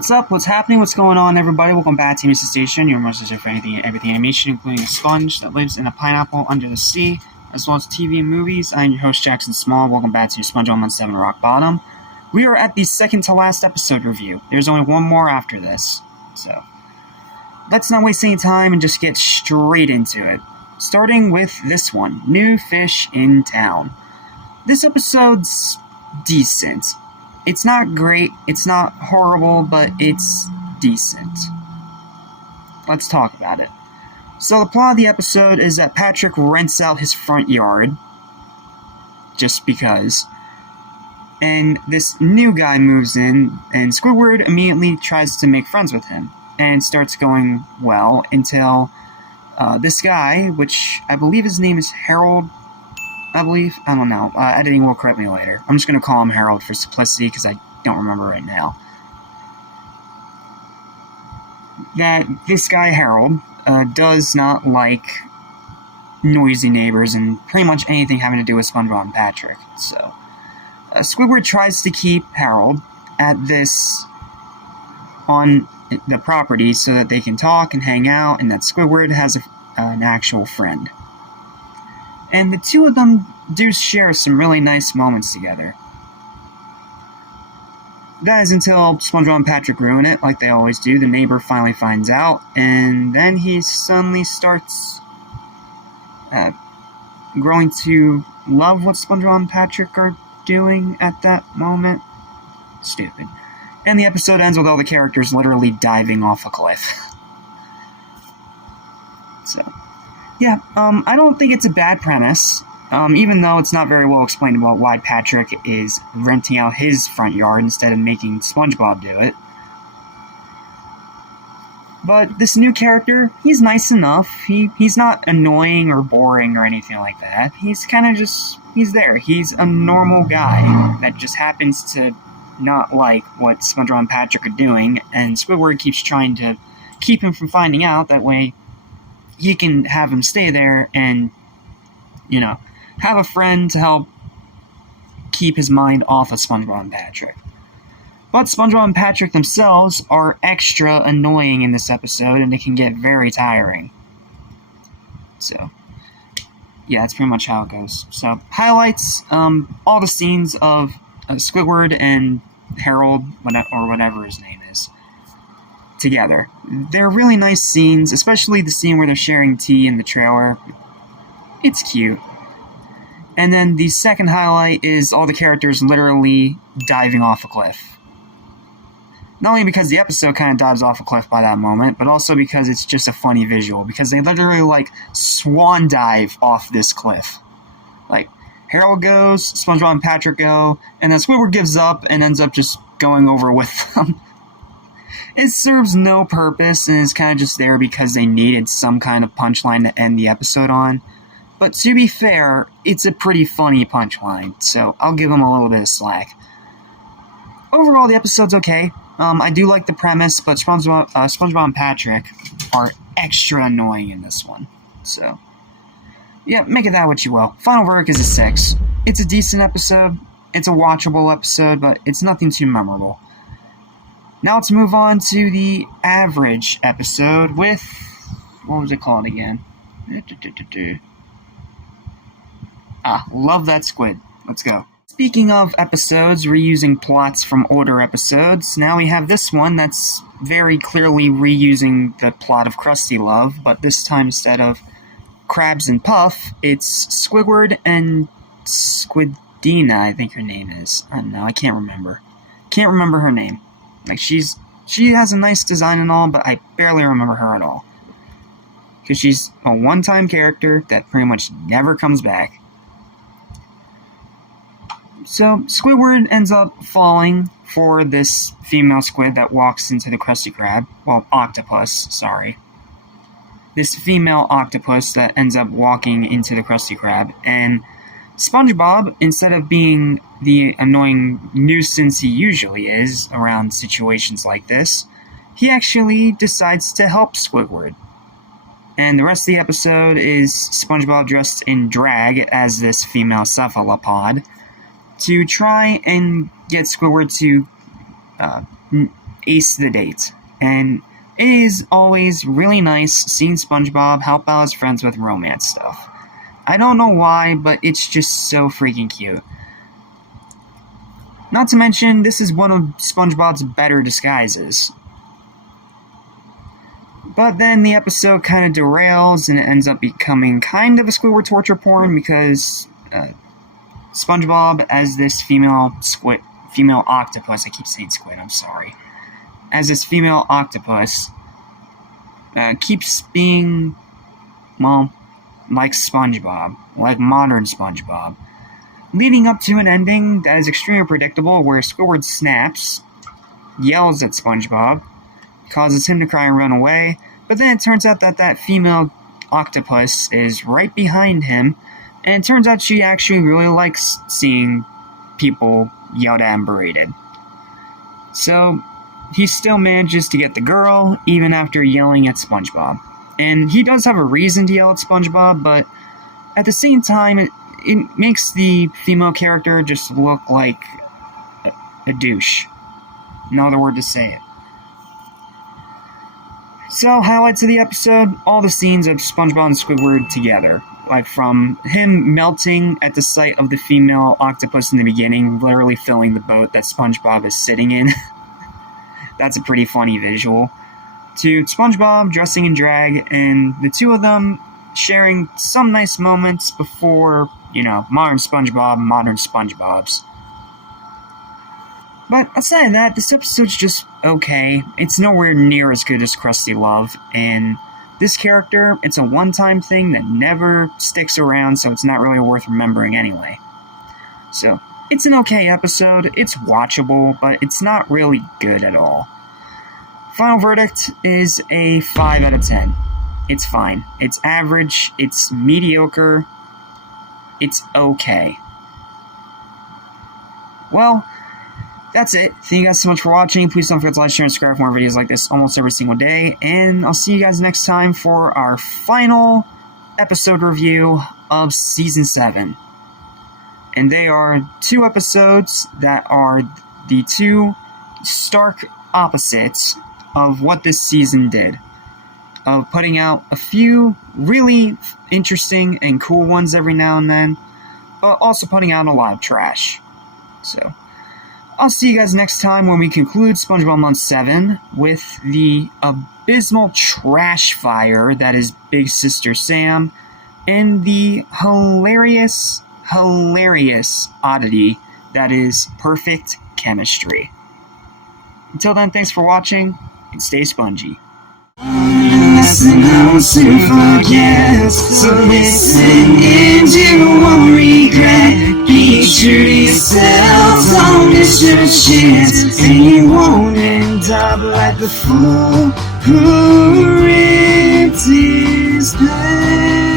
What's up? What's happening? What's going on, everybody? Welcome back to Mr. Station, your most for anything and everything animation, including a sponge that lives in a pineapple under the sea, as well as TV and movies. I'm your host, Jackson Small. Welcome back to SpongeBob on 7 Rock Bottom. We are at the second to last episode review. There's only one more after this, so let's not waste any time and just get straight into it. Starting with this one, New Fish in Town. This episode's decent. It's not great, it's not horrible, but it's decent. Let's talk about it. So the plot of the episode is that Patrick rents out his front yard, just because, and this new guy moves in, and Squidward immediately tries to make friends with him, and starts going well until this guy, which I believe his name is Harold, I don't know, editing will correct me later. I'm just going to call him Harold for simplicity, because I don't remember right now. That this guy, Harold, does not like noisy neighbors and pretty much anything having to do with SpongeBob and Patrick. So, Squidward tries to keep Harold at on the property so that they can talk and hang out, and that Squidward has an actual friend. And the two of them do share some really nice moments together. That is until SpongeBob and Patrick ruin it, like they always do. The neighbor finally finds out, and then he suddenly starts growing to love what SpongeBob and Patrick are doing at that moment. Stupid. And the episode ends with all the characters literally diving off a cliff. So, yeah, I don't think it's a bad premise, even though it's not very well explained about why Patrick is renting out his front yard instead of making SpongeBob do it. But this new character, he's nice enough. He's not annoying or boring or anything like that. He's kind of just, he's there. He's a normal guy that just happens to not like what SpongeBob and Patrick are doing, and Squidward keeps trying to keep him from finding out. That way he can have him stay there and, have a friend to help keep his mind off of SpongeBob and Patrick. But SpongeBob and Patrick themselves are extra annoying in this episode, and it can get very tiring. So, yeah, that's pretty much how it goes. So, highlights, all the scenes of Squidward and Harold, or whatever his name is, together. They're really nice scenes, especially the scene where they're sharing tea in the trailer. It's cute. And then the second highlight is all the characters literally diving off a cliff. Not only because the episode kind of dives off a cliff by that moment, but also because it's just a funny visual, because they literally, swan dive off this cliff. Harold goes, SpongeBob and Patrick go, and then Squidward gives up and ends up just going over with them. It serves no purpose and is kind of just there because they needed some kind of punchline to end the episode on. But to be fair, it's a pretty funny punchline, so I'll give them a little bit of slack. Overall, the episode's okay. I do like the premise, but SpongeBob and Patrick are extra annoying in this one. So, yeah, make it that what you will. Final verdict is a 6. It's a decent episode. It's a watchable episode, but it's nothing too memorable. Now let's move on to the average episode with... what was it called again? Love That Squid. Let's go. Speaking of episodes reusing plots from older episodes, now we have this one that's very clearly reusing the plot of Krusty Love, but this time instead of Krabs and Puff, it's Squidward and Squidina, I think her name is. I don't know, I can't remember. Can't remember her name. She has a nice design and all, but I barely remember her at all. Because she's a one-time character that pretty much never comes back. So, Squidward ends up falling for this female squid that walks into the Krusty Krab. Well, octopus, sorry. This female octopus that ends up walking into the Krusty Krab. And SpongeBob, instead of being the annoying nuisance he usually is around situations like this, he actually decides to help Squidward. And the rest of the episode is SpongeBob dressed in drag as this female cephalopod to try and get Squidward to ace the date. And it is always really nice seeing SpongeBob help out his friends with romance stuff. I don't know why, but it's just so freaking cute. Not to mention, this is one of SpongeBob's better disguises. But then the episode kind of derails, and it ends up becoming kind of a Squidward torture porn because SpongeBob, as this female octopus, I keep saying squid, I'm sorry, as this female octopus, keeps being, well, like SpongeBob, like modern SpongeBob, leading up to an ending that is extremely predictable where Squidward snaps, yells at SpongeBob, causes him to cry and run away, but then it turns out that that female octopus is right behind him, and it turns out she actually really likes seeing people yelled at and berated. So, he still manages to get the girl, even after yelling at SpongeBob. And he does have a reason to yell at SpongeBob, but at the same time, it makes the female character just look like a douche. No other word to say it. So, highlights of the episode, all the scenes of SpongeBob and Squidward together. Like from him melting at the sight of the female octopus in the beginning, literally filling the boat that SpongeBob is sitting in. That's a pretty funny visual. To SpongeBob dressing in drag, and the two of them sharing some nice moments before, modern SpongeBob, modern SpongeBobs. But aside of that, this episode's just okay. It's nowhere near as good as Krusty Love, and this character, it's a one-time thing that never sticks around, so it's not really worth remembering anyway. So, it's an okay episode, it's watchable, but it's not really good at all. Final verdict is a 5 out of 10. It's fine. It's average, it's mediocre, it's okay. Well, that's it. Thank you guys so much for watching. Please don't forget to like, share, and subscribe for more videos like this almost every single day. And I'll see you guys next time for our final episode review of Season 7. And they are 2 episodes that are the 2 stark opposites of what this season did. Of putting out a few really interesting and cool ones every now and then, but also putting out a lot of trash. So, I'll see you guys next time when we conclude SpongeBob Month 7 with the abysmal trash fire that is Big Sister Sam and the hilarious oddity that is perfect chemistry. Until then, thanks for watching, and stay spongy. Lesson how to forget, so listen and you won't regret. Be true to yourself, don't miss your chance, and you won't end up like the fool who ripped his pants.